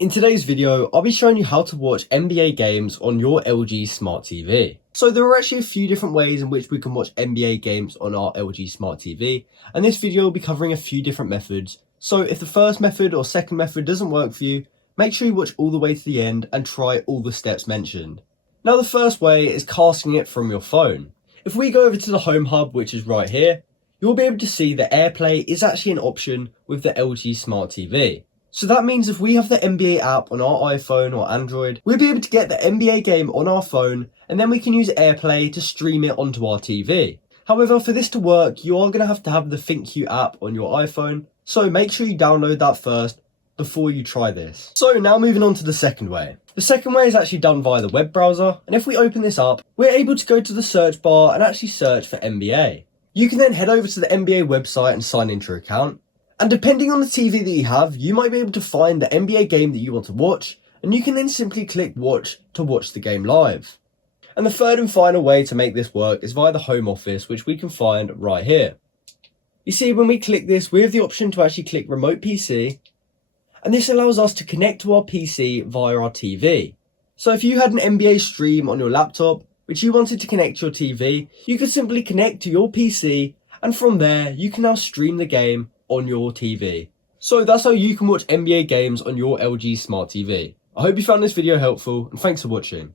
In today's video, I'll be showing you how to watch NBA games on your LG Smart TV. So there are actually a few different ways in which we can watch NBA games on our LG Smart TV, and this video will be covering a few different methods. So if the first method or second method doesn't work for you, make sure you watch all the way to the end and try all the steps mentioned. Now the first way is casting it from your phone. If we go over to the Home Hub, which is right here, you'll be able to see that AirPlay is actually an option with the LG Smart TV. So that means if we have the NBA app on our iPhone or Android, we'll be able to get the NBA game on our phone, and then we can use AirPlay to stream it onto our TV. However, for this to work, you are going to have the ThinkQ app on your iPhone, so make sure you download that first before you try this. So now moving on to the second way. The second way is actually done via the web browser, and if we open this up, we're able to go to the search bar and actually search for NBA. You can then head over to the NBA website and sign into your account. And depending on the TV that you have, you might be able to find the NBA game that you want to watch, and you can then simply click watch to watch the game live. And the third and final way to make this work is via the Home Office, which we can find right here. You see, when we click this, we have the option to actually click Remote PC, and this allows us to connect to our PC via our TV. So if you had an NBA stream on your laptop, which you wanted to connect to your TV, you could simply connect to your PC, and from there, you can now stream the game on your TV. So that's how you can watch NBA games on your LG Smart TV. I hope you found this video helpful, and thanks for watching.